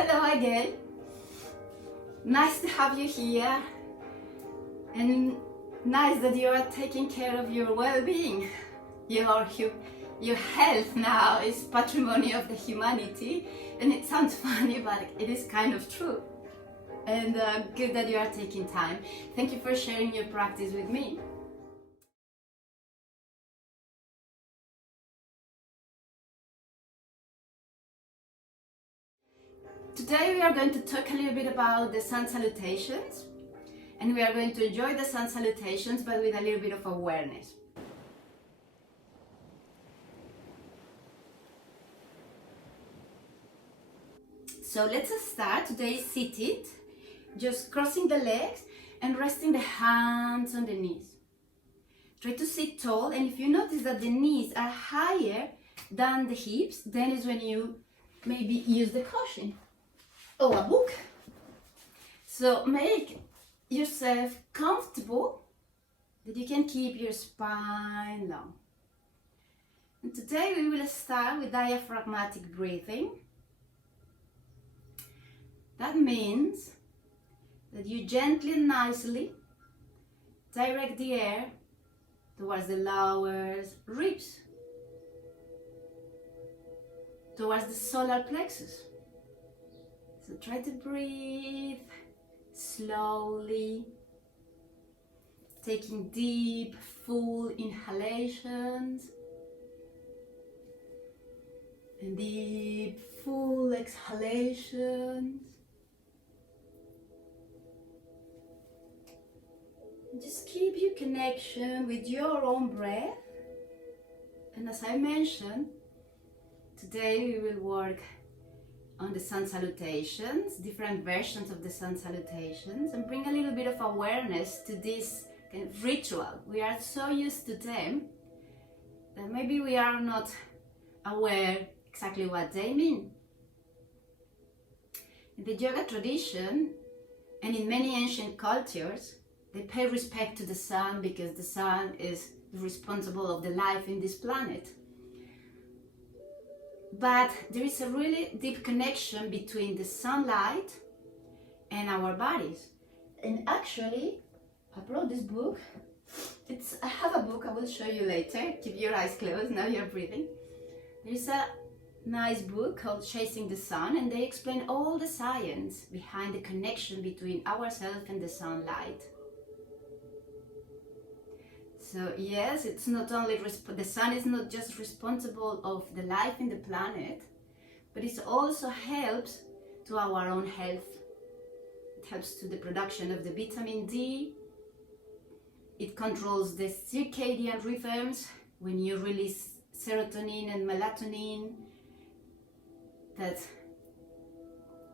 Hello again. Nice to have you here, and nice that you are taking care of your well-being. Your health now is patrimony of the humanity, and it sounds funny, but it is kind of true. And good that you are taking time. Thank you for sharing your practice with me. Today we are going to talk a little bit about the sun salutations, and we are going to enjoy the sun salutations but with a little bit of awareness. So let's start. Today is seated, just crossing the legs and resting the hands on the knees. Try to sit tall, and if you notice that the knees are higher than the hips, then is when you maybe use the cushion or a book. So make yourself comfortable that you can keep your spine long. And today we will start with diaphragmatic breathing. That means that you gently and nicely direct the air towards the lower ribs, towards the solar plexus. So try to breathe slowly, taking deep, full inhalations and deep, full exhalations. Just keep your connection with your own breath. And as I mentioned, today we will work on the sun salutations, different versions of the sun salutations, and bring a little bit of awareness to this kind of ritual. We are so used to them that maybe we are not aware exactly what they mean. In the yoga tradition and in many ancient cultures, they pay respect to the sun because the sun is responsible of the life in this planet. But there is a really deep connection between the sunlight and our bodies. And actually, I brought this book. I have a book I will show you later. Keep your eyes closed, now you're breathing. There is a nice book called Chasing the Sun, and they explain all the science behind the connection between ourselves and the sunlight. So yes, it's not only the sun is not just responsible of the life in the planet, but it also helps to our own health. It helps to the production of the vitamin D. It controls the circadian rhythms when you release serotonin and melatonin. That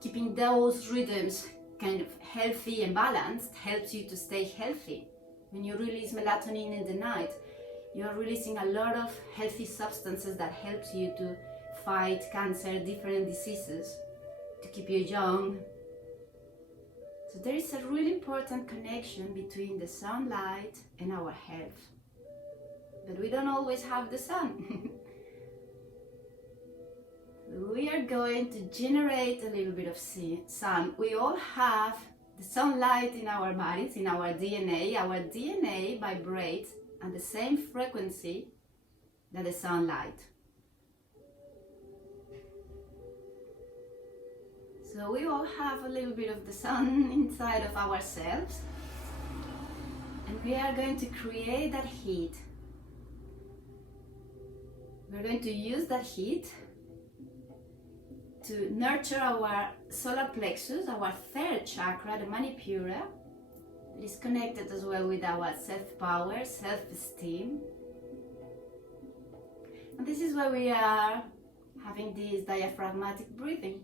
keeping those rhythms kind of healthy and balanced helps you to stay healthy. When you release melatonin in the night, you're releasing a lot of healthy substances that helps you to fight cancer, different diseases, to keep you young. So there is a really important connection between the sunlight and our health. But we don't always have the sun. We are going to generate a little bit of sun. We all have the sunlight in our bodies, in our DNA. Our DNA vibrates at the same frequency that the sunlight. So we all have a little bit of the sun inside of ourselves, and we are going to create that heat. We're going to use that heat to nurture our solar plexus, our third chakra, the Manipura. It is connected as well with our self-power, self-esteem. And this is where we are having this diaphragmatic breathing.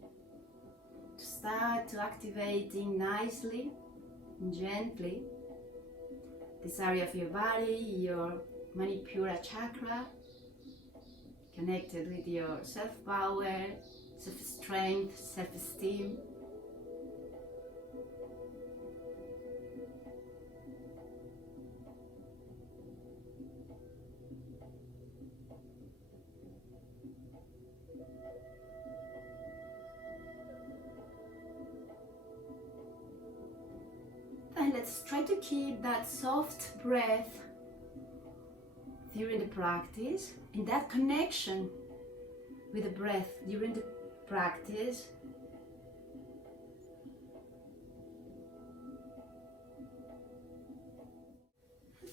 To start to activating nicely and gently this area of your body, your Manipura chakra, connected with your self-power, self-strength, self-esteem. let's try to keep that soft breath during the practice, and that connection with the breath during the practice.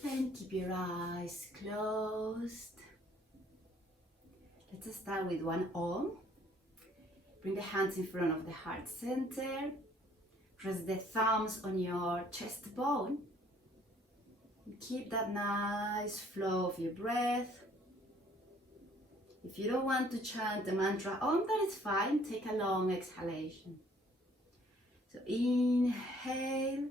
And keep your eyes closed. Let's start with one Om. Bring the hands in front of the heart center. Press the thumbs on your chest bone. And keep that nice flow of your breath. If you don't want to chant the mantra Om, that is fine. Take a long exhalation. So inhale.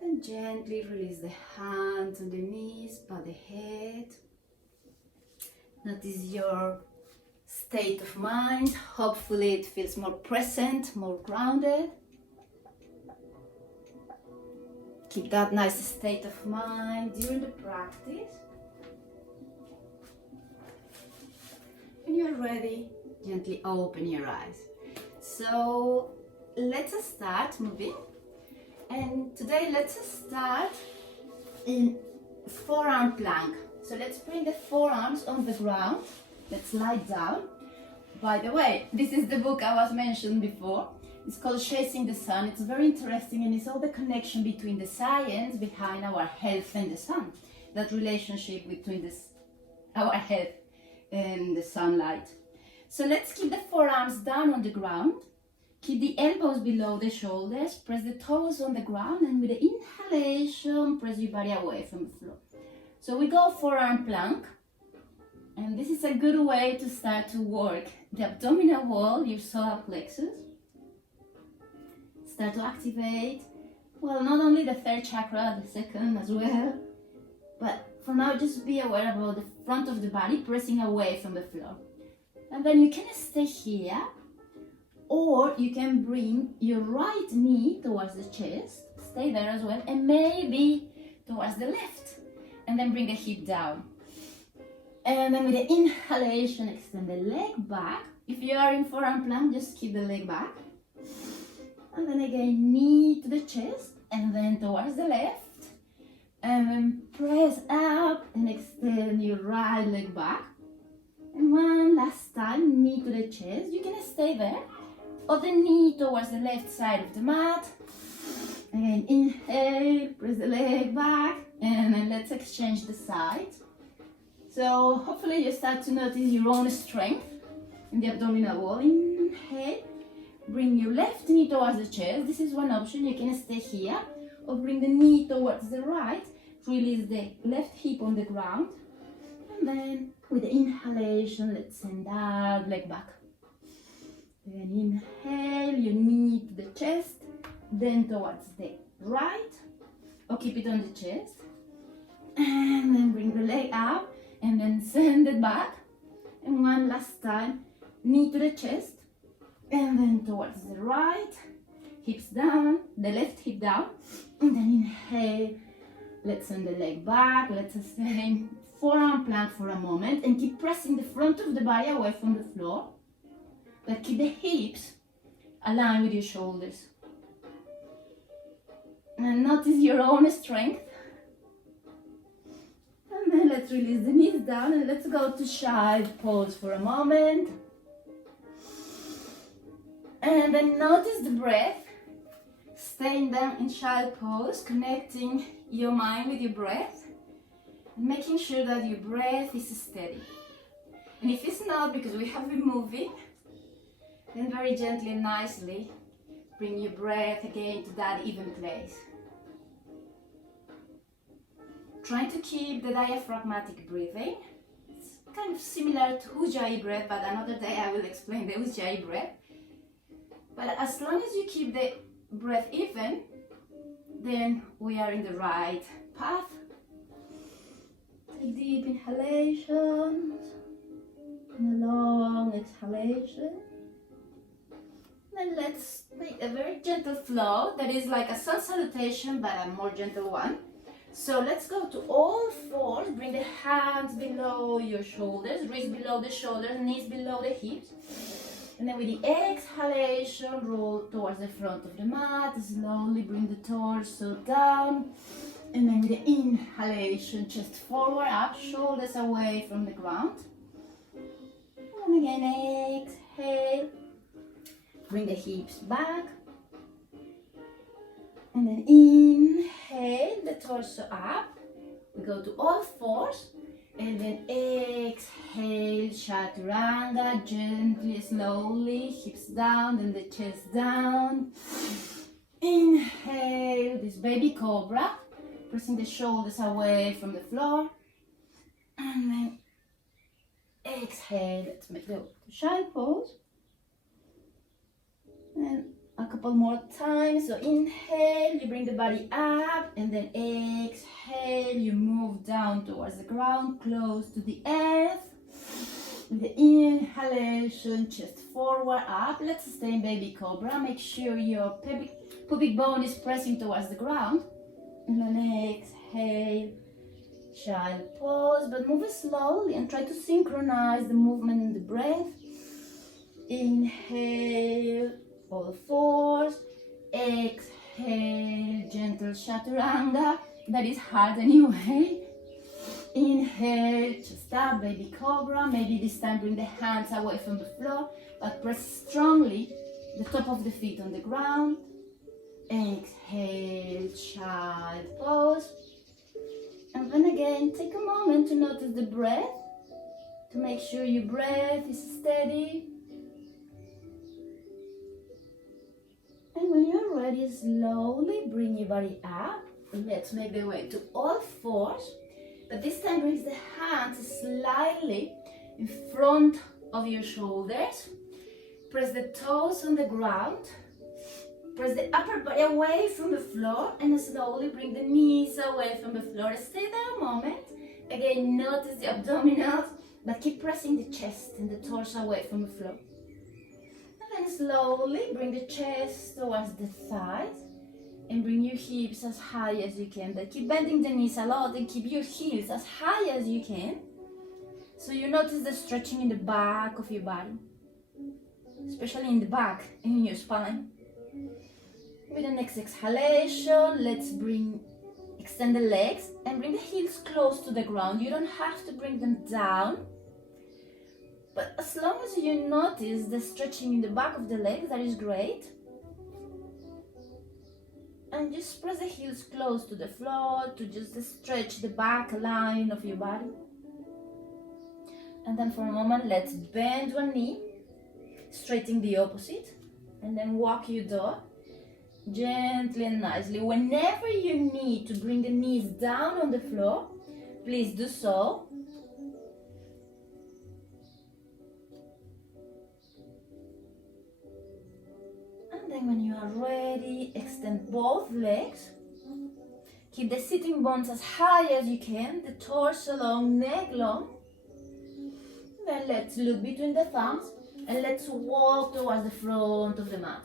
Then gently release the hands on the knees, bow the head. Notice your state of mind. Hopefully it feels more present, more grounded. Keep that nice state of mind during the practice. When you're ready, gently open your eyes. So let's start moving. And today let's start in forearm plank. So let's bring the forearms on the ground. Let's lie down. By the way, this is the book I was mentioned before. It's called Chasing the Sun. It's very interesting, and it's all the connection between the science behind our health and the sun. That relationship between our health and the sunlight. So let's keep the forearms down on the ground. Keep the elbows below the shoulders. Press the toes on the ground, and with the inhalation, press your body away from the floor. So we go forearm plank. And this is a good way to start to work the abdominal wall, your solar plexus. Start to activate, well, not only the third chakra, the second as well, but for now just be aware about the front of the body pressing away from the floor. And then you can stay here, or you can bring your right knee towards the chest, stay there as well, and maybe towards the left, and then bring the hip down. And then with the inhalation, extend the leg back. If you are in forearm plank, just keep the leg back. And then again, knee to the chest, and then towards the left. And then press up and extend your right leg back. And one last time, knee to the chest. You can stay there. Or the knee towards the left side of the mat. Again, inhale, press the leg back. And then let's exchange the sides. So hopefully you start to notice your own strength in the abdominal wall. Inhale. Bring your left knee towards the chest. This is one option. You can stay here, or bring the knee towards the right. Release the left hip on the ground. And then with the inhalation, let's send that leg back. Then inhale, your knee to the chest, then towards the right, or keep it on the chest. And then bring the leg up, and then send it back. And one last time, knee to the chest. And then towards the right, hips down, the left hip down, and then inhale. Let's send the leg back. Let's stay in forearm plank for a moment and keep pressing the front of the body away from the floor. But keep the hips aligned with your shoulders. And notice your own strength. And then let's release the knees down and let's go to child pose for a moment. And then notice the breath, staying down in child pose, connecting your mind with your breath, and making sure that your breath is steady. And if it's not, because we have been moving, then very gently and nicely, bring your breath again to that even place. Trying to keep the diaphragmatic breathing. It's kind of similar to Ujjayi breath, but another day I will explain the Ujjayi breath. But as long as you keep the breath even, then we are in the right path. Take deep inhalations and a long exhalation. Then let's make a very gentle flow that is like a sun salutation but a more gentle one. So let's go to all fours, bring the hands below your shoulders, wrists below the shoulders, knees below the hips. And then with the exhalation, roll towards the front of the mat, slowly bring the torso down. And then with the inhalation, chest forward, up, shoulders away from the ground. And again, exhale. Bring the hips back. And then inhale, the torso up. We go to all fours. And then exhale, chaturanga, gently, slowly, hips down, then the chest down. Inhale, this baby cobra, pressing the shoulders away from the floor. And then exhale, let's make the child pose. And a couple more times. So inhale, you bring the body up, and then exhale, you move down towards the ground, close to the earth. With the inhalation, chest forward, up. Let's stay in baby cobra. Make sure your pubic bone is pressing towards the ground. And then exhale, child pose, but move it slowly and try to synchronize the movement and the breath. Inhale, all fours. Exhale, gentle chaturanga. That is hard anyway. Inhale, chest up, baby cobra. Maybe this time bring the hands away from the floor, but press strongly the top of the feet on the ground. Exhale, child pose. And then again, take a moment to notice the breath, to make sure your breath is steady. And when you're ready, slowly bring your body up. Let's make the way to all fours. But this time brings the hands slightly in front of your shoulders. Press the toes on the ground. Press the upper body away from the floor and slowly bring the knees away from the floor. Stay there a moment. Again, notice the abdominals, but keep pressing the chest and the torso away from the floor. And then slowly bring the chest towards the thighs and bring your hips as high as you can. But keep bending the knees a lot and keep your heels as high as you can. So you notice the stretching in the back of your body, especially in the back and in your spine. With the next exhalation, let's extend the legs and bring the heels close to the ground. You don't have to bring them down, but as long as you notice the stretching in the back of the legs, that is great. And just press the heels close to the floor to just stretch the back line of your body. And then for a moment, let's bend one knee, straighten the opposite, and then walk your dog. Gently and nicely. Whenever you need to bring the knees down on the floor, please do so. And then when you are ready, extend both legs. Keep the sitting bones as high as you can, the torso long, neck long. Then let's look between the thumbs and let's walk towards the front of the mat.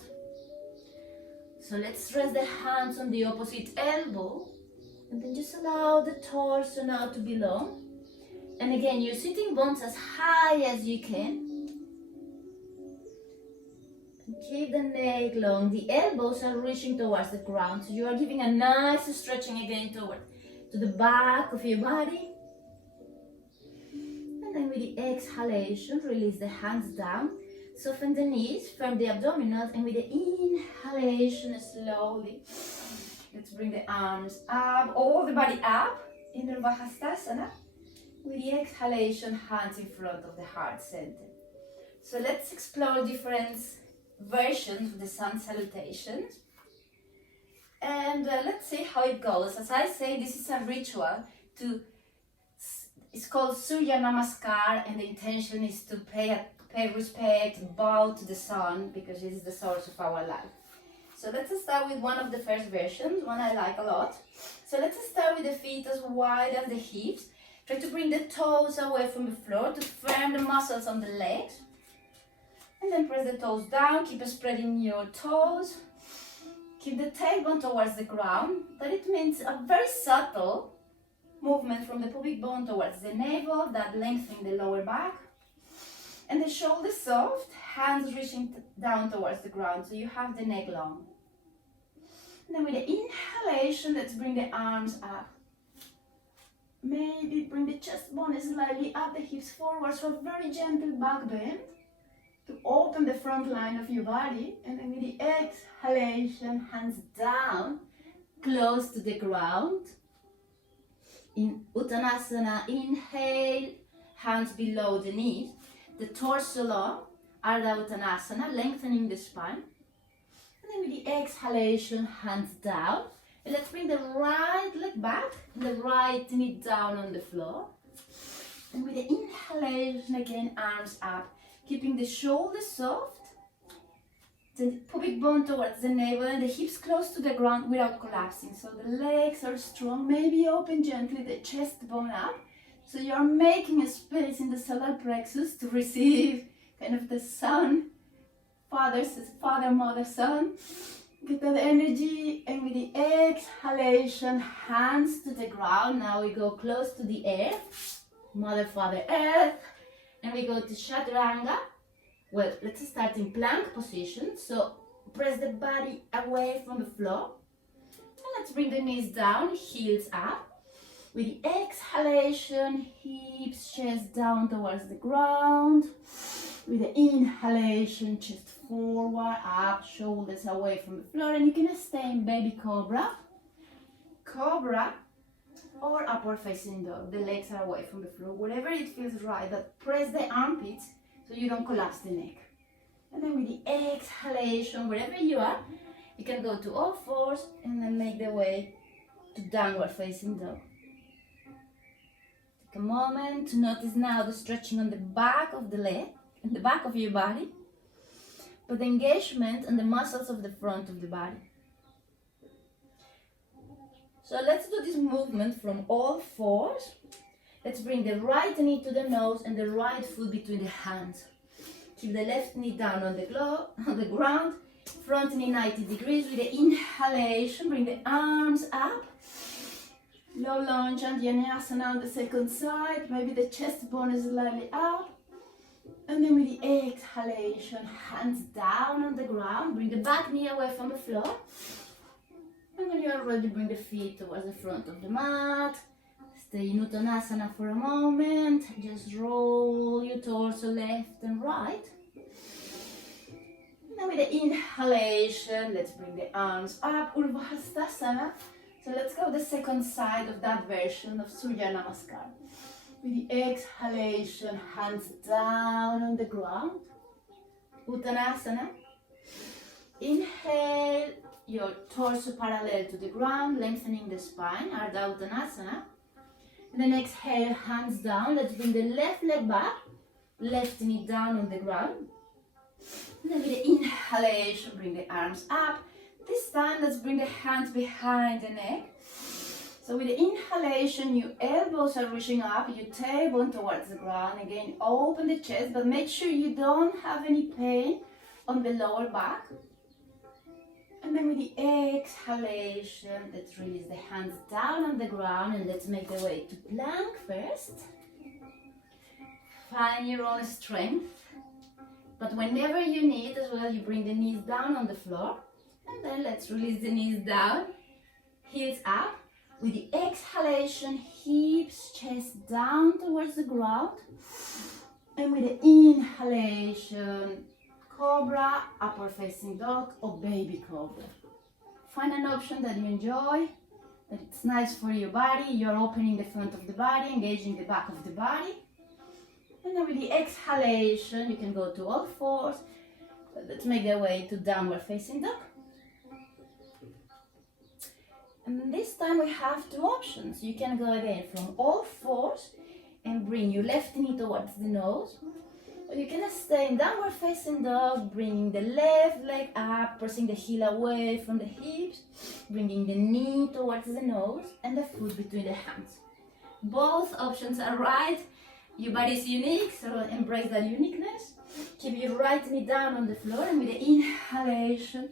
So let's rest the hands on the opposite elbow and then just allow the torso now to be long. And again, your sitting bones as high as you can. And keep the neck long. The elbows are reaching towards the ground. So you are giving a nice stretching again to the back of your body. And then with the exhalation, release the hands down. Soften the knees, firm the abdominals, and with the inhalation, slowly, let's bring the arms up, all the body up, in Urdhva. With the exhalation, hands in front of the heart center. So let's explore different versions of the sun salutations. And let's see how it goes. As I say, this is a ritual it's called Surya Namaskara, and the intention is to pay respect, bow to the sun, because it is the source of our life. So let's start with one of the first versions, one I like a lot. So let's start with the feet as wide as the hips. Try to bring the toes away from the floor to firm the muscles on the legs. And then press the toes down, keep spreading your toes. Keep the tailbone towards the ground. That it means a very subtle movement from the pubic bone towards the navel, that lengthening the lower back. And the shoulders soft, hands reaching down towards the ground, so you have the neck long. And then with the inhalation, let's bring the arms up. Maybe bring the chest bone slightly up, the hips forward, so a very gentle back bend to open the front line of your body. And then with the exhalation, hands down, close to the ground. In Uttanasana, inhale, hands below the knees, the torso long, Ardha Uttanasana, lengthening the spine. And then with the exhalation, hands down. And let's bring the right leg back, the right knee down on the floor. And with the inhalation again, arms up, keeping the shoulders soft, the pubic bone towards the navel and the hips close to the ground without collapsing. So the legs are strong, maybe open gently the chest bone up. So you're making a space in the solar plexus to receive kind of the sun, father, mother, son. Get that energy, and with the exhalation, hands to the ground. Now we go close to the earth, Mother, Father, Earth, and we go to Chaturanga. Well, let's start in plank position. So press the body away from the floor, and let's bring the knees down, heels up. With the exhalation, hips, chest down towards the ground. With the inhalation, chest forward, up, shoulders away from the floor. And you can stay in baby cobra, or upward facing dog. The legs are away from the floor, wherever it feels right. But press the armpits so you don't collapse the neck. And then with the exhalation, wherever you are, you can go to all fours and then make the way to downward facing dog. Take a moment to notice now the stretching on the back of the leg and the back of your body, but the engagement and the muscles of the front of the body. So let's do this movement from all fours. Let's bring the right knee to the nose and the right foot between the hands. Keep the left knee down on the ground, front knee 90 degrees. With the inhalation, bring the arms up. Low lunge and Vinyasana on the second side. Maybe the chest bone is slightly up. And then with the exhalation, hands down on the ground. Bring the back knee away from the floor. And when you're ready, bring the feet towards the front of the mat. Stay in Uttanasana for a moment. Just roll your torso left and right. And then with the inhalation, let's bring the arms up, Urdhva Hastasana. So let's go the second side of that version of Surya Namaskara. With the exhalation, hands down on the ground, Uttanasana. Inhale, your torso parallel to the ground, lengthening the spine, Ardha Uttanasana. And then exhale, hands down. Let's bring the left leg back, left knee down on the ground. And then with the inhalation, bring the arms up. This time, let's bring the hands behind the neck. So with the inhalation, your elbows are reaching up, your tailbone towards the ground. Again, open the chest, but make sure you don't have any pain on the lower back. And then with the exhalation, let's release the hands down on the ground and let's make the way to plank first. Find your own strength. But whenever you need as well, you bring the knees down on the floor. And then let's release the knees down, heels up. With the exhalation, hips, chest down towards the ground. And with the inhalation, cobra, upward facing dog, or baby cobra. Find an option that you enjoy, that it's nice for your body. You're opening the front of the body, engaging the back of the body. And then with the exhalation, you can go to all fours. But let's make the way to downward facing dog. And this time we have two options. You can go again from all fours and bring your left knee towards the nose. Or you can stay in downward facing dog, bringing the left leg up, pressing the heel away from the hips, bringing the knee towards the nose and the foot between the hands. Both options are right. Your body is unique, so embrace that uniqueness. Keep your right knee down on the floor, and with the inhalation,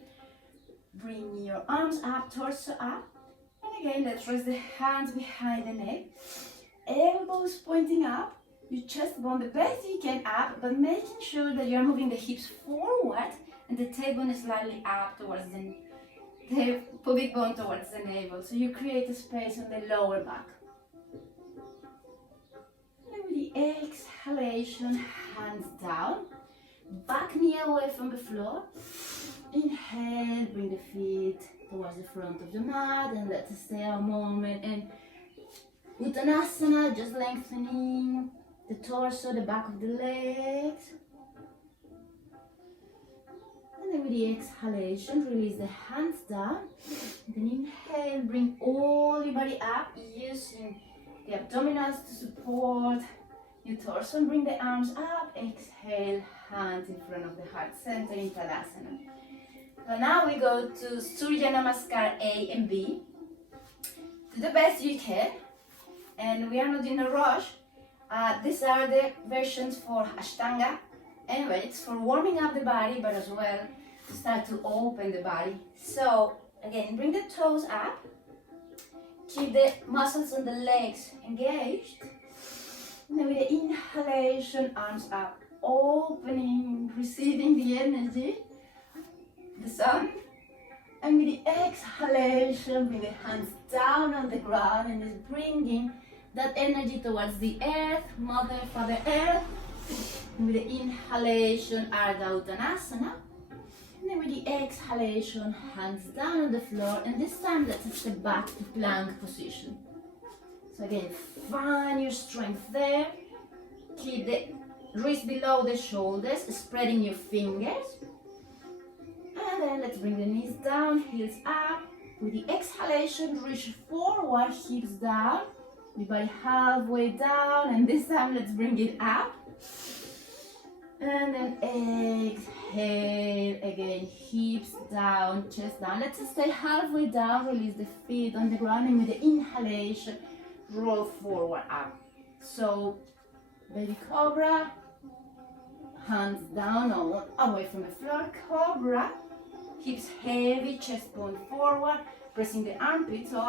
bring your arms up, torso up. And again, let's rest the hands behind the neck. Elbows pointing up, your chest bone the best you can up, but making sure that you're moving the hips forward and the tailbone is slightly up towards the pubic bone towards the navel. So you create a space on the lower back. And with the exhalation, hands down, back knee away from the floor. Inhale, bring the feet towards the front of the mat, and let's stay a moment in Uttanasana, just lengthening the torso, the back of the legs. And then with the exhalation, release the hands down. Then inhale, bring all your body up, using the abdominals to support your torso, and bring the arms up. Exhale, hands in front of the heart center in Tadasana. So now we go to Surya Namaskara A and B. Do the best you can, and we are not in a rush. These are the versions for Ashtanga. Anyway, it's for warming up the body, but as well to start to open the body. So again, bring the toes up. Keep the muscles on the legs engaged. And then with the inhalation, arms up, opening, receiving the energy, the sun. And with the exhalation, bring the hands down on the ground and just bringing that energy towards the earth, Mother, Father Earth. And with the inhalation, Ardha Uttanasana. And then with the exhalation, hands down on the floor. And this time, let's step back to plank position. So again, find your strength there. Keep the wrist below the shoulders, spreading your fingers. And then let's bring the knees down, heels up. With the exhalation, reach forward, hips down. Your body halfway down, and this time let's bring it up. And then exhale again, hips down, chest down. Let's stay halfway down, release the feet on the ground, and with the inhalation, roll forward up. So, baby cobra, hands down, away from the floor, cobra, hips heavy, chest bone forward, pressing the armpits, so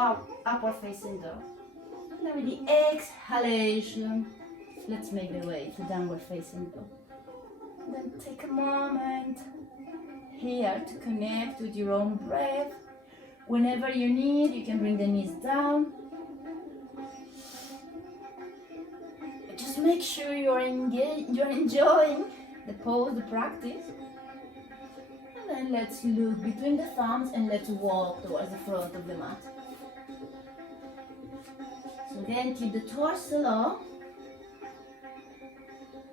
upward facing dog. And then with the exhalation, let's make the way to downward facing dog. Then take a moment here to connect with your own breath. Whenever you need, you can bring the knees down. Just make sure you're enjoying the pose, the practice. And then let's look between the thumbs and let's walk towards the front of the mat. So again, keep the torso long,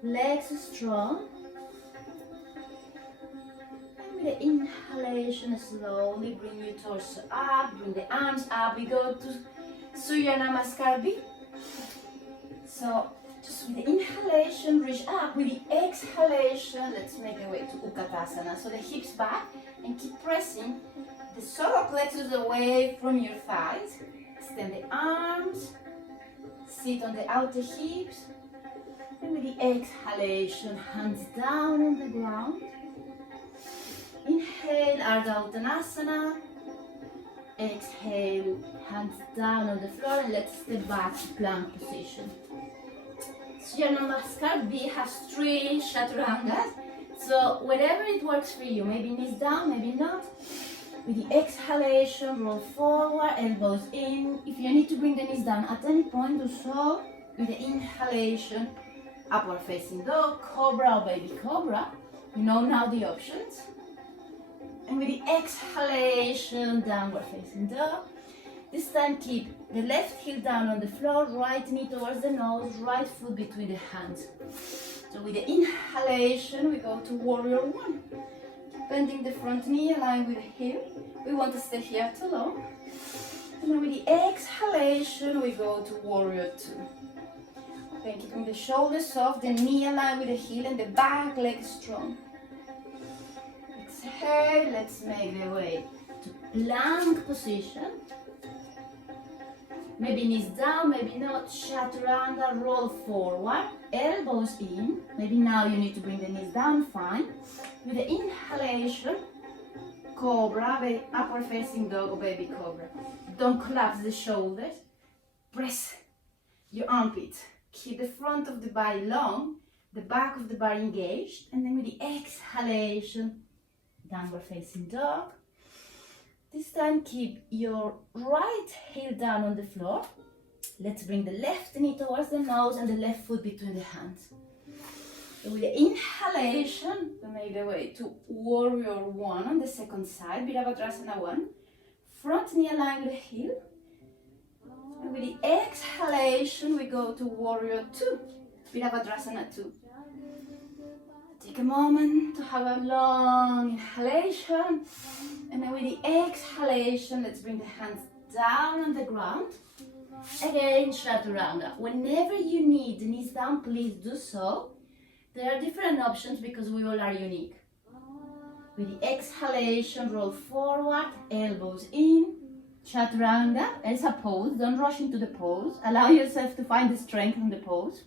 legs strong. And with the inhalation, slowly bring your torso up, bring the arms up. We go to Surya Namaskara A B. So just with the inhalation, reach up. With the exhalation, let's make our way to Utkatasana. So the hips back and keep pressing the solar plexus away from your thighs. Extend the arms, sit on the outer hips. And with the exhalation, hands down on the ground. Inhale, Ardha Uttanasana. Exhale, hands down on the floor, and let's step back to plank position. Surya Namaskara B has 3 chaturangas, so whatever it works for you, maybe knees down, maybe not. With the exhalation, roll forward, elbows in. If you need to bring the knees down at any point, do so. With the inhalation, upward facing dog, cobra or baby cobra. You know now the options. And with the exhalation, downward facing dog. This time keep the left heel down on the floor, right knee towards the nose, right foot between the hands. So with the inhalation, we go to warrior 1. Bending the front knee, align with the hip. We want to stay here too long. And then with the exhalation, we go to warrior 2. Okay, keeping the shoulders soft, the knee aligned with the heel and the back leg strong. Exhale, let's make the way to plank position. Maybe knees down, maybe not. Chaturanga, roll forward, elbows in. Maybe now you need to bring the knees down, fine. With the inhalation, cobra, upward facing dog or baby cobra. Don't collapse the shoulders. Press your armpits. Keep the front of the body long, the back of the body engaged. And then with the exhalation, downward facing dog. This time keep your right heel down on the floor. Let's bring the left knee towards the nose and the left foot between the hands. So with the inhalation, we make the way to warrior one on the second side, Virabhadrasana 1. Front knee aligned with the heel. And with the exhalation, we go to warrior 2, Virabhadrasana 2. Take a moment to have a long inhalation. And then with the exhalation, let's bring the hands down on the ground. Again, Chaturanga. Whenever you need the knees down, please do so. There are different options because we all are unique. With the exhalation, roll forward, elbows in. Chaturanga as a pose. Don't rush into the pose. Allow yourself to find the strength in the pose.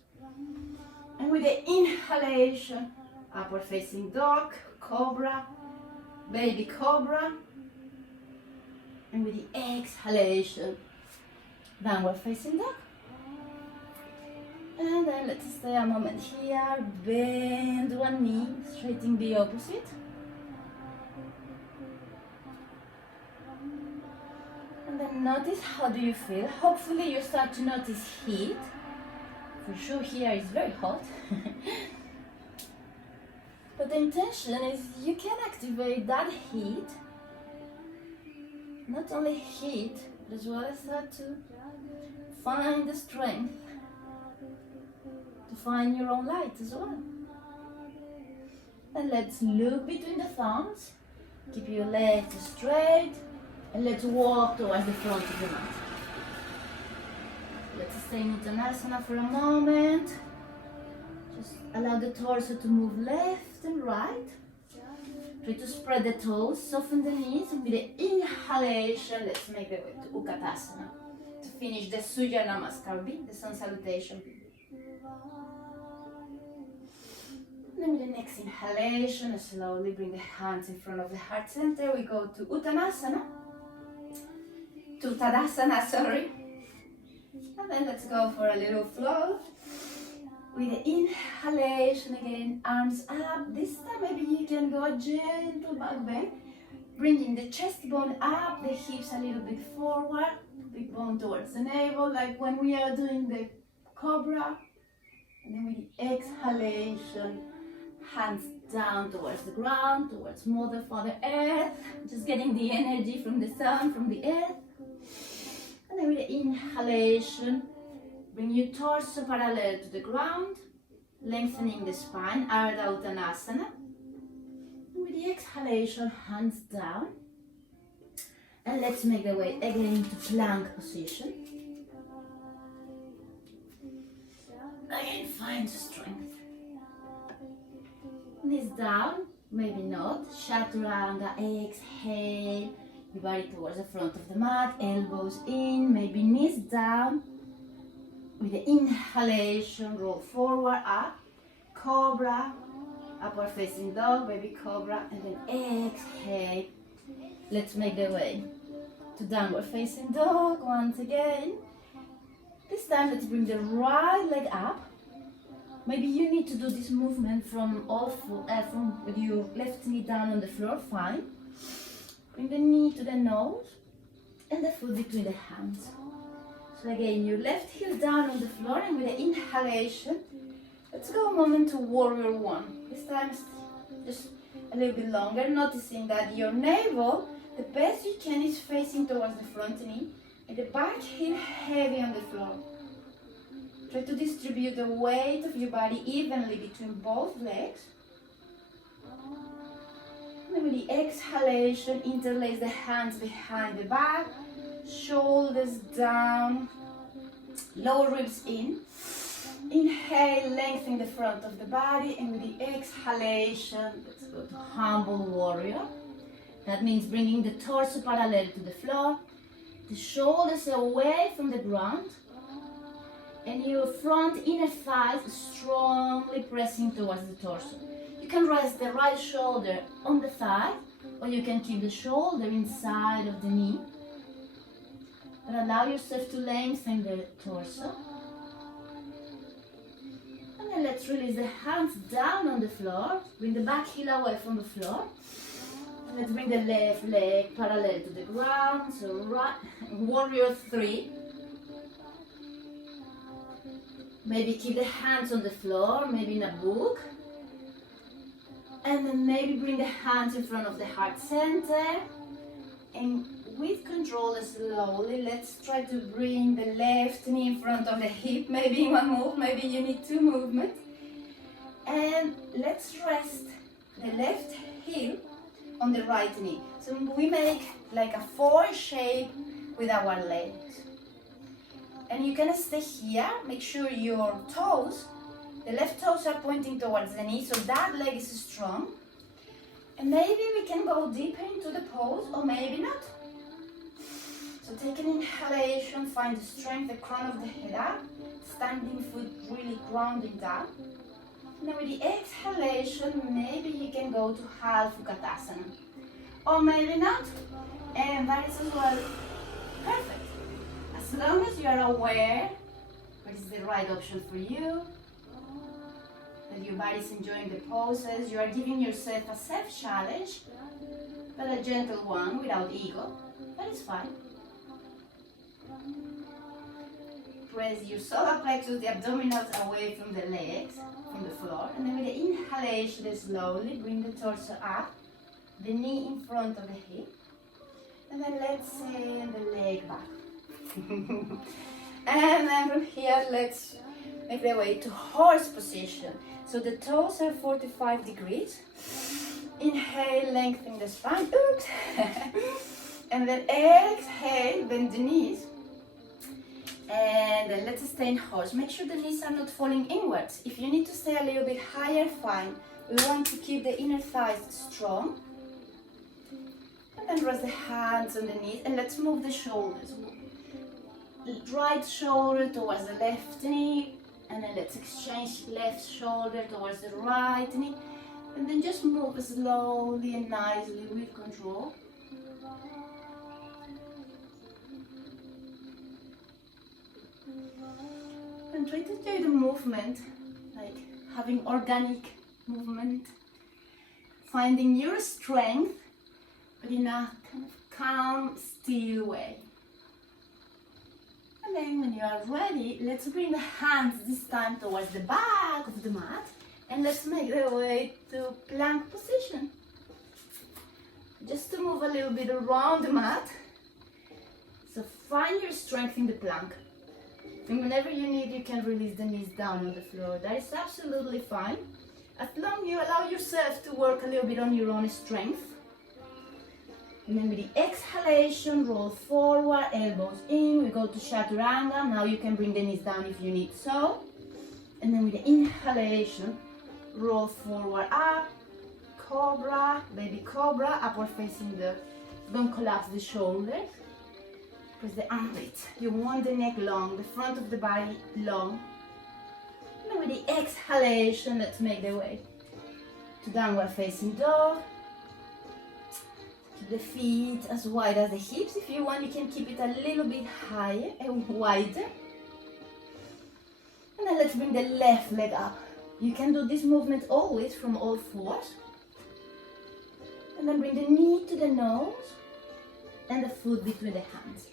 And with the inhalation, upward facing dog, cobra, baby cobra. And with the exhalation, downward facing dog. And then let's stay a moment here. Bend one knee, straightening the opposite. And then notice how do you feel. Hopefully you start to notice heat. For sure here is very hot. But the intention is you can activate that heat. Not only heat, but as well as start to find the strength to find your own light as well. And let's look between the thumbs. Keep your legs straight. And let's walk towards the front of the mat. Let's stay in Uttanasana for a moment. Just allow the torso to move left and right. Try to spread the toes, soften the knees, and with the inhalation, let's make the way to Utkatasana to finish the Surya Namaskara B, the sun salutation B. Then with the next inhalation, slowly bring the hands in front of the heart center. We go to Uttanasana. To Tadasana, sorry. And then let's go for a little flow. With the inhalation again, arms up. This time maybe you can go a gentle back bend. Bringing the chest bone up, the hips a little bit forward. Big bone towards the navel, like when we are doing the cobra. And then with the exhalation, hands down towards the ground, towards Mother, Father, Earth. Just getting the energy from the sun, from the earth. And then with the inhalation, bring your torso parallel to the ground, lengthening the spine, Ardha Uttanasana. And with the exhalation, hands down. And let's make the way again into plank position. Again, find strength. Knees down, maybe not. Chaturanga, exhale. Your body towards the front of the mat, elbows in, maybe knees down. With the inhalation, roll forward, up, cobra, upward facing dog, baby cobra, and then exhale. Let's make the way to downward facing dog once again. This time let's bring the right leg up. Maybe you need to do this movement from with your left knee down on the floor, fine. Bring the knee to the nose and the foot between the hands. So again, your left heel down on the floor, and with the inhalation, let's go a moment to warrior one. This time just a little bit longer, noticing that your navel, the best you can, is facing towards the front knee, and the back heel heavy on the floor. Try to distribute the weight of your body evenly between both legs. And with the exhalation, interlace the hands behind the back, shoulders down, lower ribs in. Inhale, lengthen the front of the body, and with the exhalation, let's go to humble warrior. That means bringing the torso parallel to the floor, the shoulders away from the ground, and your front inner thighs strongly pressing towards the torso. You can rest the right shoulder on the thigh, or you can keep the shoulder inside of the knee. But allow yourself to lengthen the torso. And then let's release the hands down on the floor. Bring the back heel away from the floor. And let's bring the left leg parallel to the ground. So right, warrior 3. Maybe keep the hands on the floor, maybe in a book. And then maybe bring the hands in front of the heart center. And with control, slowly, let's try to bring the left knee in front of the hip. Maybe in one move, maybe you need 2 movements. And let's rest the left heel on the right knee. So we make like a 4 shape with our legs. And you can stay here, make sure your toes, the left toes are pointing towards the knee, so that leg is strong. And maybe we can go deeper into the pose, or maybe not. So take an inhalation, find the strength, the crown of the head up, standing foot really grounding down. And then with the exhalation, maybe you can go to half Utkatasana. Or maybe not, and that is as well perfect. As long as you are aware what is the right option for you, that your body is enjoying the poses, you are giving yourself a self-challenge, but a gentle one without ego, that is fine. Press your solar plexus, the abdominals away from the legs, from the floor, and then with the inhalation, slowly bring the torso up, the knee in front of the hip, and then let's send the leg back. And then from here, let's make the way to horse position. So the toes are 45 degrees. Inhale, lengthen the spine. Oops. And then exhale, bend the knees. And then let's stay in horse. Make sure the knees are not falling inwards. If you need to stay a little bit higher, fine. We want to keep the inner thighs strong. And then rest the hands on the knees. And let's move the shoulders. Right shoulder towards the left knee, and then let's exchange left shoulder towards the right knee, and then just move slowly and nicely with control. And try to enjoy the movement, like having organic movement, finding your strength, but in a kind of calm, still way. And then when you are ready, let's bring the hands this time towards the back of the mat, and let's make the way to plank position. Just to move a little bit around the mat. So find your strength in the plank. And whenever you need, you can release the knees down on the floor. That is absolutely fine. As long as you allow yourself to work a little bit on your own strength. And then with the exhalation, roll forward, elbows in, we go to Chaturanga. Now you can bring the knees down if you need so. And then with the inhalation, roll forward up, Cobra, baby Cobra, upward facing the, don't collapse the shoulders. Press the armpits. You want the neck long, the front of the body long. And then with the exhalation, let's make the way to downward facing dog. The feet as wide as the hips. If you want, you can keep it a little bit higher and wider. And then let's bring the left leg up. You can do this movement always from all fours. And then bring the knee to the nose and the foot between the hands.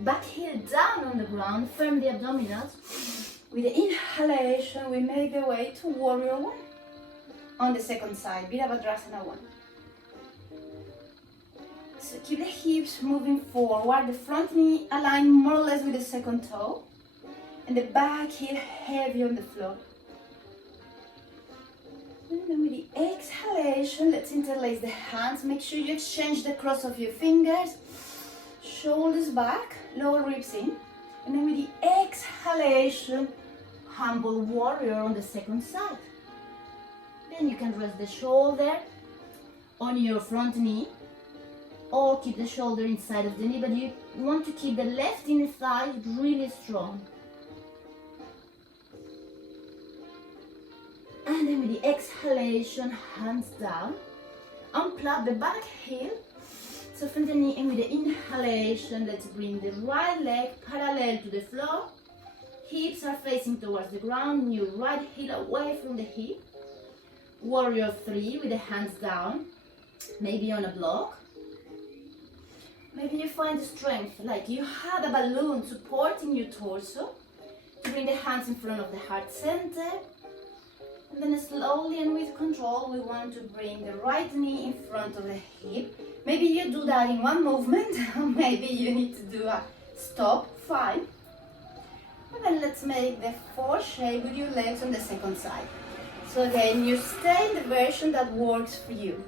Back heel down on the ground, firm the abdominals. With the inhalation, we make the way to warrior 1. On the second side, Virabhadrasana 1. So keep the hips moving forward, the front knee aligned more or less with the second toe, and the back heel heavy on the floor. And then with the exhalation, let's interlace the hands. Make sure you exchange the cross of your fingers, shoulders back, lower ribs in. And then with the exhalation, humble warrior on the second side. Then you can rest the shoulder on your front knee. or keep the shoulder inside of the knee, but you want to keep the left inner thigh really strong. And then with the exhalation, hands down, unplug the back heel, soften the knee, and with the inhalation, let's bring the right leg parallel to the floor. Hips are facing towards the ground, your right heel away from the hip. Warrior 3 with the hands down, maybe on a block. Maybe you find strength, like you have a balloon supporting your torso. To bring the hands in front of the heart center. And then slowly and with control, we want to bring the right knee in front of the hip. Maybe you do that in one movement, or maybe you need to do a stop, fine. And then let's make the 4 shape with your legs on the second side. So again, you stay in the version that works for you.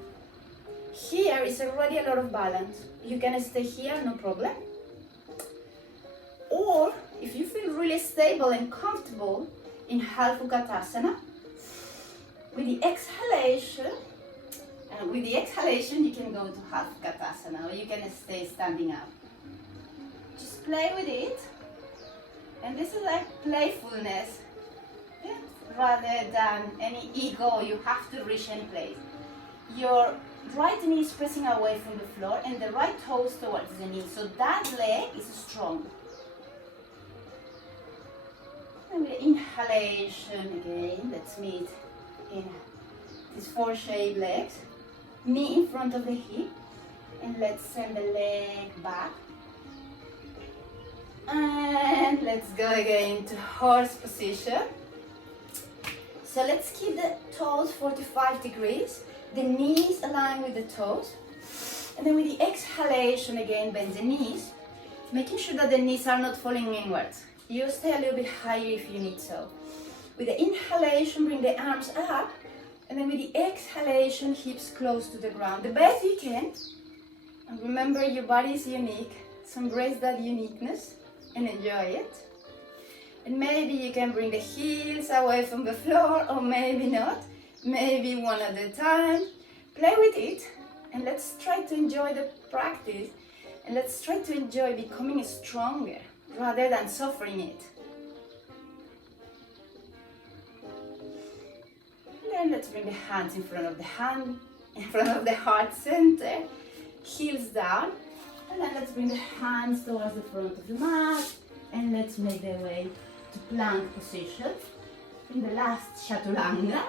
Here is already a lot of balance. You can stay here, no problem. Or if you feel really stable and comfortable in half Utkatasana, with the exhalation, you can go to half Utkatasana, or you can stay standing up. Just play with it. And this is like playfulness, yeah? Rather than any ego, you have to reach any place. Your right knee is pressing away from the floor and the right toes towards the knee, so that leg is strong. And with inhalation again, let's meet in these 4 shaped legs. Knee in front of the hip, and let's send the leg back. And let's go again to horse position. So let's keep the toes 45 degrees, the knees aligned with the toes. And then with the exhalation again, bend the knees, making sure that the knees are not falling inwards. You stay a little bit higher if you need so. With the inhalation, bring the arms up. And then with the exhalation, hips close to the ground, the best you can. And remember, your body is unique, so embrace that uniqueness and enjoy it. And maybe you can bring the heels away from the floor, or maybe not. Maybe one at a time. Play with it, and let's try to enjoy the practice. And let's try to enjoy becoming stronger rather than suffering it. And let's bring the hands in front of the heart center, heels down, and then let's bring the hands towards the front of the mat, and let's make the way to plank position in the last chaturanga.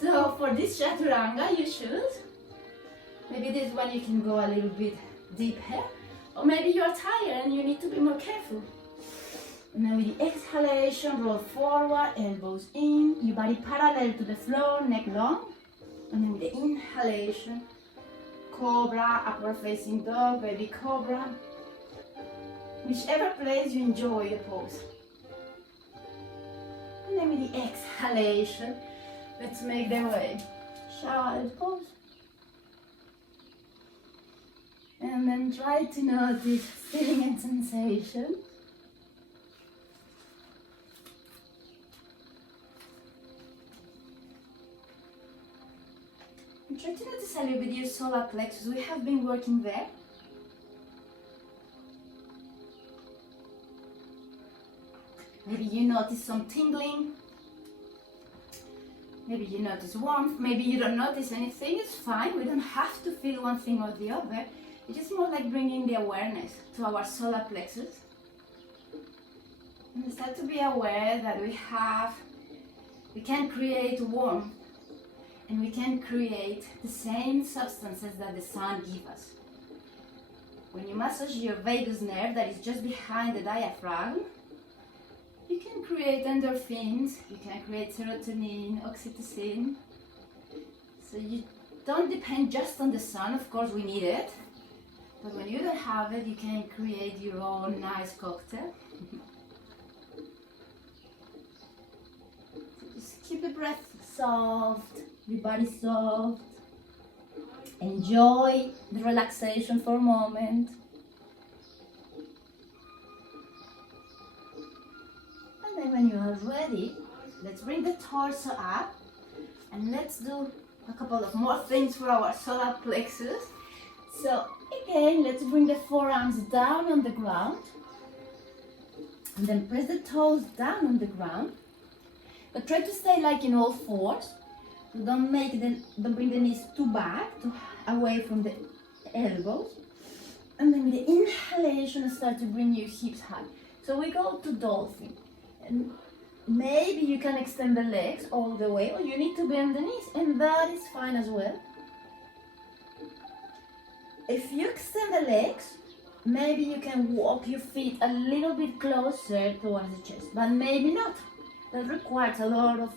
So for this chaturanga, you choose. Maybe this one you can go a little bit deeper, or maybe you're tired and you need to be more careful. And then with the exhalation, roll forward, elbows in, your body parallel to the floor, neck long. And then with the inhalation, cobra, upward facing dog, baby cobra. Whichever place you enjoy the pose. And then with the exhalation, let's make the way. Child pose. And then try to notice feeling and sensation. And try to notice a little bit your solar plexus. We have been working there. Maybe you notice some tingling. Maybe you notice warmth. Maybe you don't notice anything. It's fine. We don't have to feel one thing or the other. It's just more like bringing the awareness to our solar plexus. And start to be aware that we can create warmth, and we can create the same substances that the sun gives us. When you massage your vagus nerve that is just behind the diaphragm, you can create endorphins, you can create serotonin, oxytocin. So you don't depend just on the sun, of course we need it. But when you don't have it, you can create your own nice cocktail. Just keep the breath soft, your body soft. Enjoy the relaxation for a moment. And then when you are ready, let's bring the torso up. And let's do a couple of more things for our solar plexus. So again, let's bring the forearms down on the ground. And then press the toes down on the ground. But try to stay like in all fours. So don't bring the knees too back, away from the elbows. And then with the inhalation, start to bring your hips high. So we go to dolphin. And maybe you can extend the legs all the way, or you need to bend the knees, and that is fine as well. If you extend the legs, maybe you can walk your feet a little bit closer towards the chest, but maybe not. That requires a lot of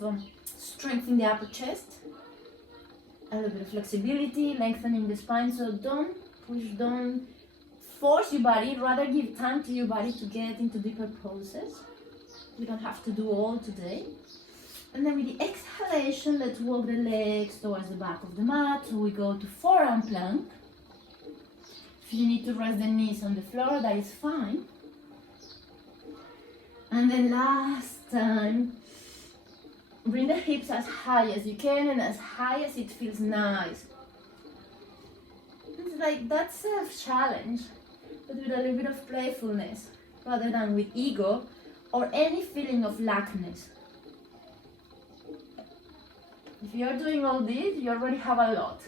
strength in the upper chest, a little bit of flexibility, lengthening the spine. So don't push, don't force your body, rather give time to your body to get into deeper poses. You don't have to do all today. And then with the exhalation, let's walk the legs towards the back of the mat. So we go to forearm plank. If you need to rest the knees on the floor, that is fine. And then last time, bring the hips as high as you can and as high as it feels nice. It's like that self-challenge, but with a little bit of playfulness, rather than with ego or any feeling of lackness. If you're doing all this, you already have a lot.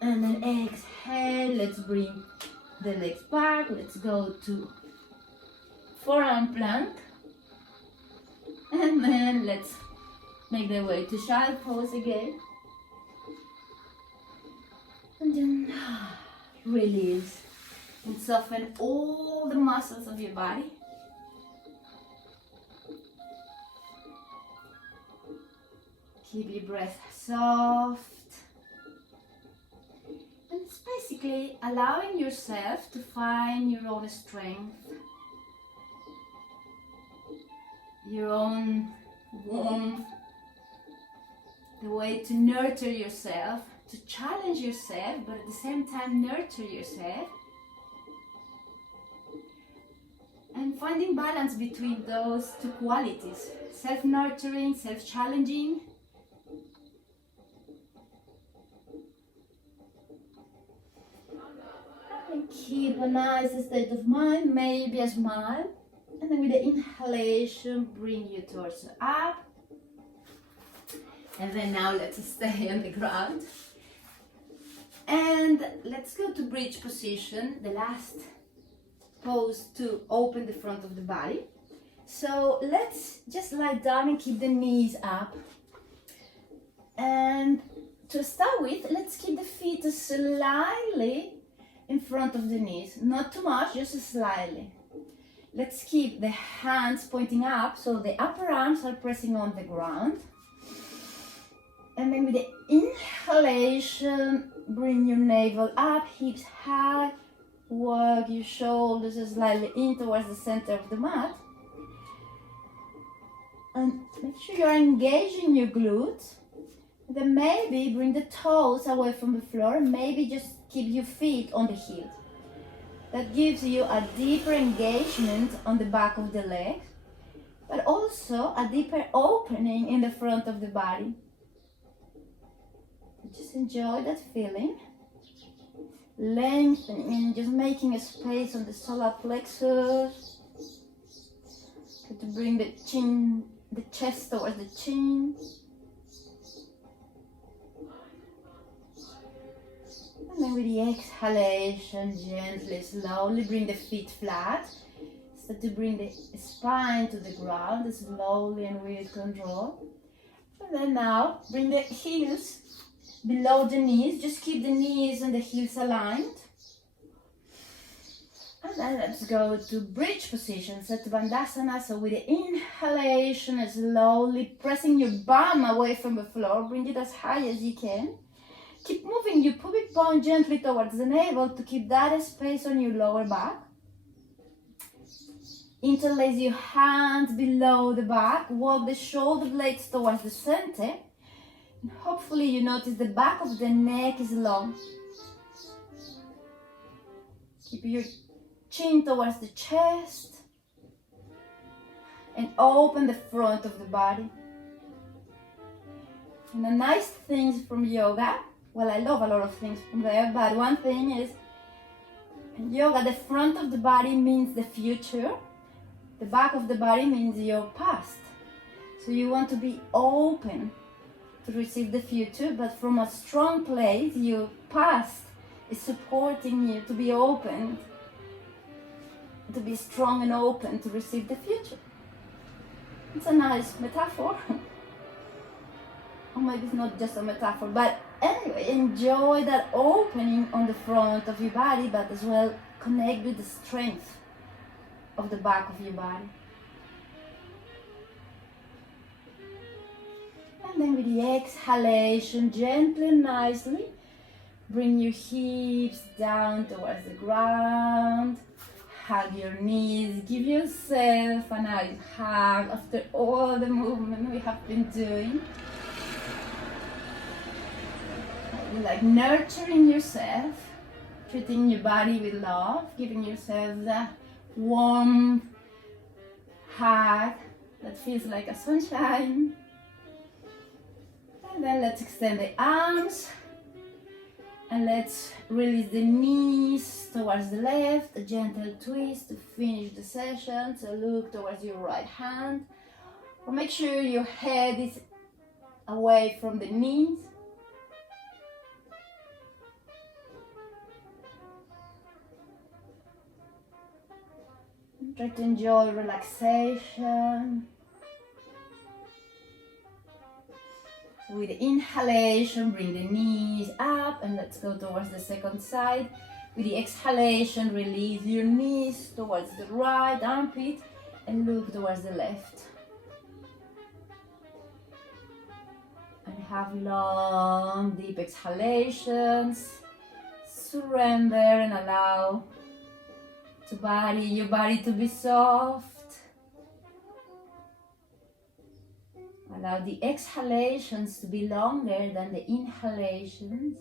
And then exhale, let's bring the legs back. Let's go to forearm plank. And then let's make the way to child pose again. And then release and soften all the muscles of your body. Keep your breath soft. And it's basically allowing yourself to find your own strength, your own warmth, the way to nurture yourself, to challenge yourself, but at the same time nurture yourself. And finding balance between those two qualities, self-nurturing, self-challenging. And keep a nice state of mind, maybe a smile. And then with the inhalation, bring your torso up. And then now let's stay on the ground. And let's go to bridge position, the last pose to open the front of the body. So let's just lie down and keep the knees up. And to start with, let's keep the feet slightly in front of the knees. Not too much, just slightly. Let's keep the hands pointing up, so the upper arms are pressing on the ground. And then with the inhalation, bring your navel up, hips high, work your shoulders slightly in towards the center of the mat. And make sure you're engaging your glutes. Then maybe bring the toes away from the floor, maybe just keep your feet on the heels. That gives you a deeper engagement on the back of the legs, but also a deeper opening in the front of the body. Just enjoy that feeling. Lengthening and just making a space on the solar plexus. To bring the chin, the chest towards the chin. And then with the exhalation, gently, slowly bring the feet flat. Start to bring the spine to the ground, slowly and with control. And then now, bring the heels below the knees. Just keep the knees and the heels aligned. And then let's go to bridge position, Bandhasana. So with the inhalation, slowly pressing your bum away from the floor. Bring it as high as you can. Keep moving your pubic bone gently towards the navel to keep that space on your lower back. Interlace your hands below the back. Walk the shoulder blades towards the center. And hopefully you notice the back of the neck is long. Keep your chin towards the chest. And open the front of the body. And the nice things from yoga Well, I love a lot of things from there, but one thing is in yoga, the front of the body means the future, the back of the body means your past. So you want to be open to receive the future, but from a strong place. Your past is supporting you to be open, to be strong and open to receive the future. It's a nice metaphor. Or maybe it's not just a metaphor, but anyway, enjoy that opening on the front of your body, but as well connect with the strength of the back of your body. And then with the exhalation, gently and nicely, bring your hips down towards the ground. Hug your knees, give yourself a nice hug after all the movement we have been doing. Like nurturing yourself, treating your body with love, giving yourself that warm hug that feels like a sunshine. And then let's extend the arms and let's release the knees towards the left, a gentle twist to finish the session. So look towards your right hand, or make sure your head is away from the knees. Try to enjoy relaxation. With the inhalation, bring the knees up and let's go towards the second side. With the exhalation, release your knees towards the right armpit and look towards the left. And have long, deep exhalations. Surrender and allow your body to be soft. Allow the exhalations to be longer than the inhalations.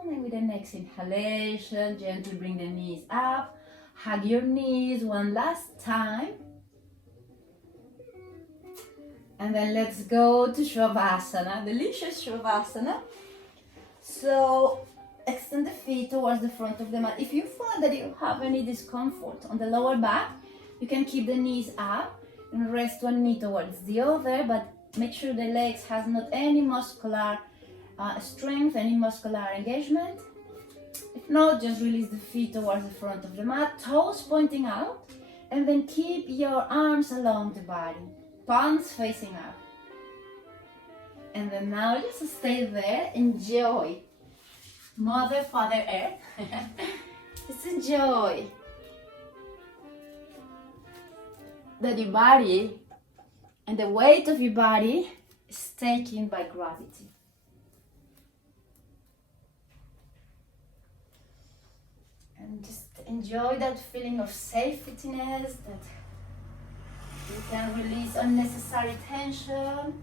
And then with the next inhalation, gently bring the knees up. Hug your knees one last time. And then let's go to Shavasana, delicious Shavasana. So extend the feet towards the front of the mat. If you find that you have any discomfort on the lower back, you can keep the knees up and rest one knee towards the other, but make sure the legs has not any muscular strength, any muscular engagement. If not, just release the feet towards the front of the mat, toes pointing out, and then keep your arms along the body, palms facing up. And then now just stay there, enjoy Mother, Father, Earth. Just enjoy that your body and the weight of your body is taken by gravity. And just enjoy that feeling of safetyness, that you can release unnecessary tension.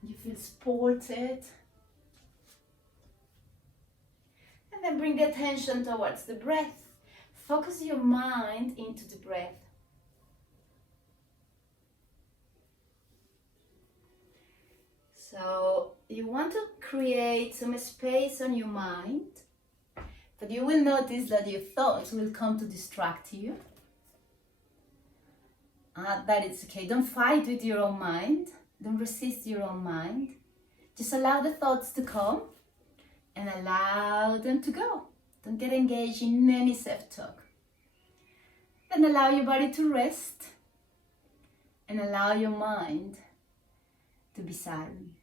You feel supported. And then bring the attention towards the breath. Focus your mind into the breath. So you want to create some space on your mind, but you will notice that your thoughts will come to distract you. That it's okay. Don't fight with your own mind. Don't resist your own mind. Just allow the thoughts to come and allow them to go. Don't get engaged in any self-talk. Then allow your body to rest and allow your mind to be silent.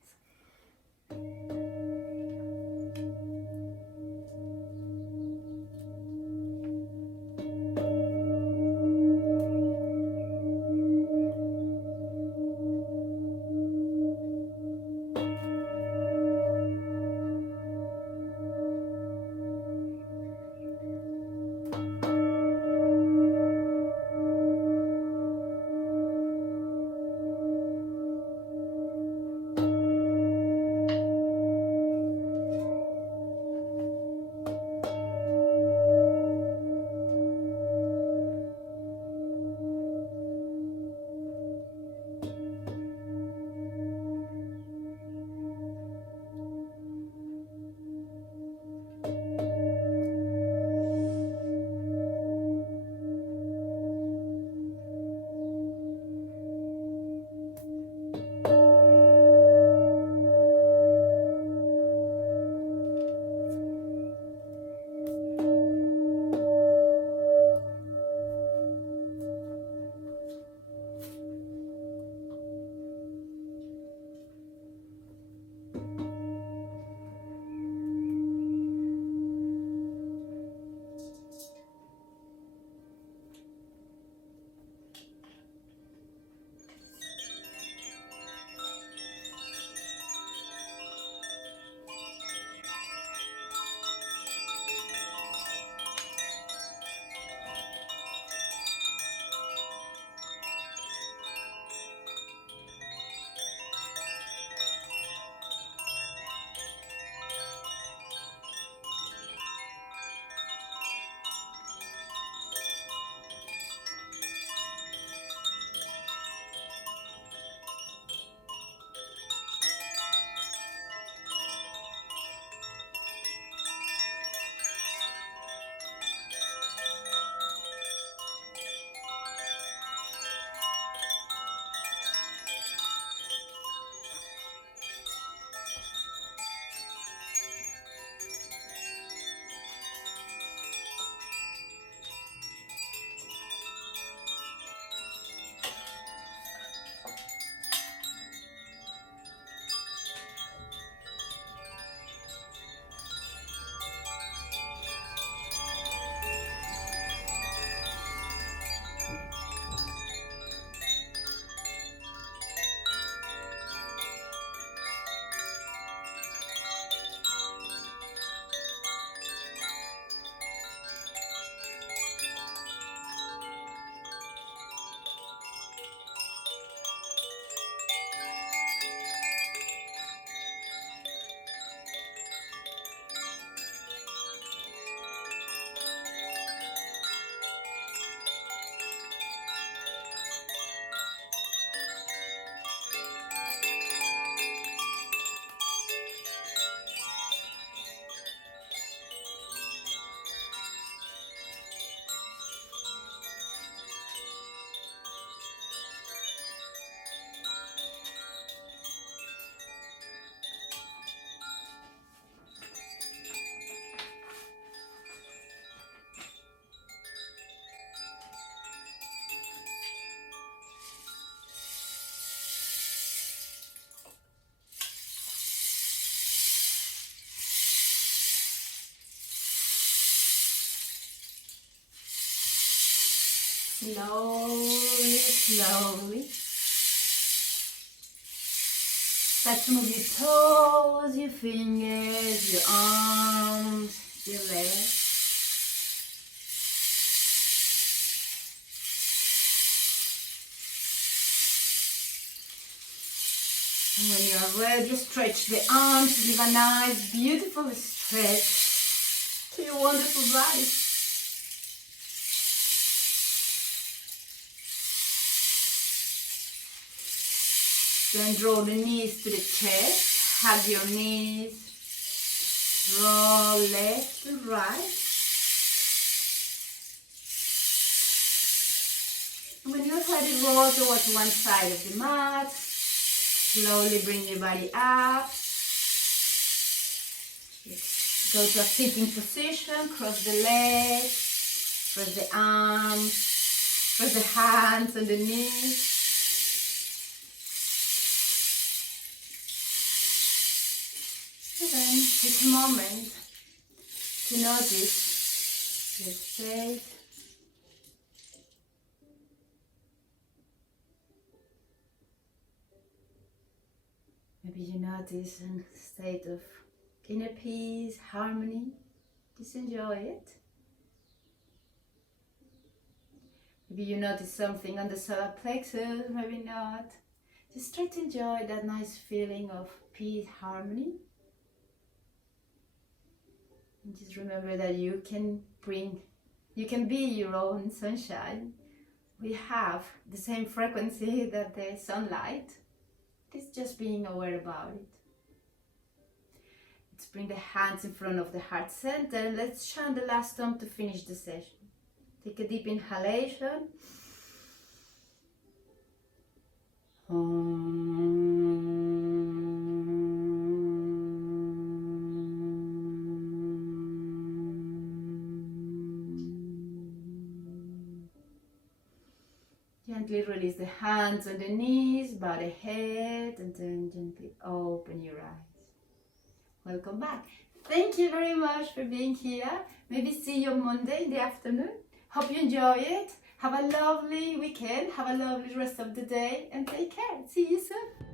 slowly, slowly. Start to move your toes, your fingers, your arms, your legs. And when you are ready, stretch the arms, give a nice, beautiful stretch to your wonderful body. Then draw the knees to the chest, hug your knees, roll left to right. And when you're ready, roll towards one side of the mat. Slowly bring your body up. Go to a sitting position, cross the legs, press the arms, press the hands and the knees. And then take a moment to notice your space. Maybe you notice a state of inner peace, harmony. Just enjoy it. Maybe you notice something on the solar plexus, maybe not. Just try to enjoy that nice feeling of peace, harmony. And just remember that you can be your own sunshine. We have the same frequency that the sunlight. It's just being aware about it. Let's bring the hands in front of the heart center. Let's chant the last tone to finish the session. Take a deep inhalation. Gently release the hands on the knees, bow the head, and then gently open your eyes. Welcome back. Thank you very much for being here. Maybe see you on Monday in the afternoon. Hope you enjoy it. Have a lovely weekend. Have a lovely rest of the day and take care. See you soon.